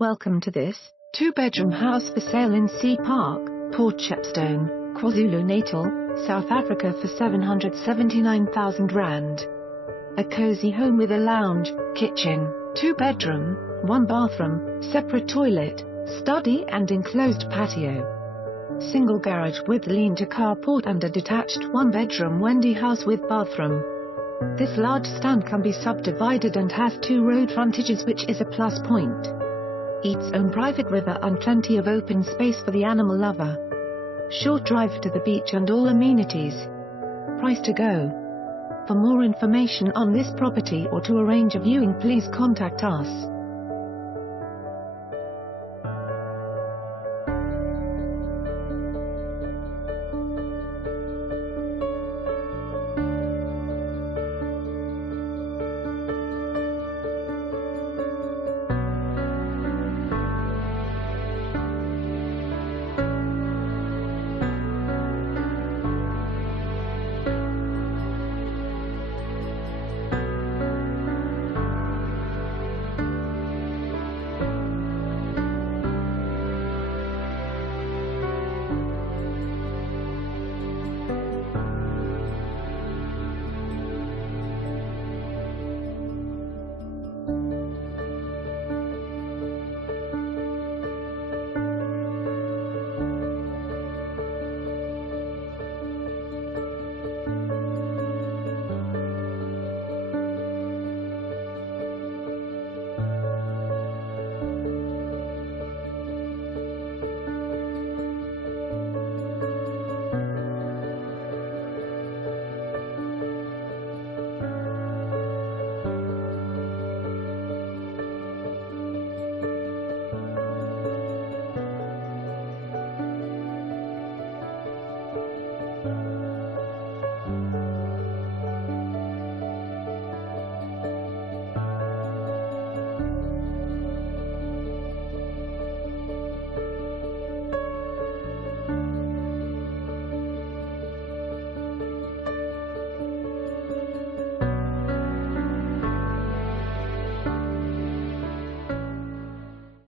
Welcome to this two-bedroom house for sale in Sea Park, Port Shepstone, KwaZulu-Natal, South Africa for R779,000. A cozy home with a lounge, kitchen, two-bedroom, one bathroom, separate toilet, study and enclosed patio. Single garage with lean-to carport and a detached one-bedroom Wendy house with bathroom. This large stand can be subdivided and has two road frontages, which is a plus point. Its own private river and plenty of open space for the animal lover. Short drive to the beach and all amenities. Price to go. For more information on this property or to arrange a viewing, please contact us.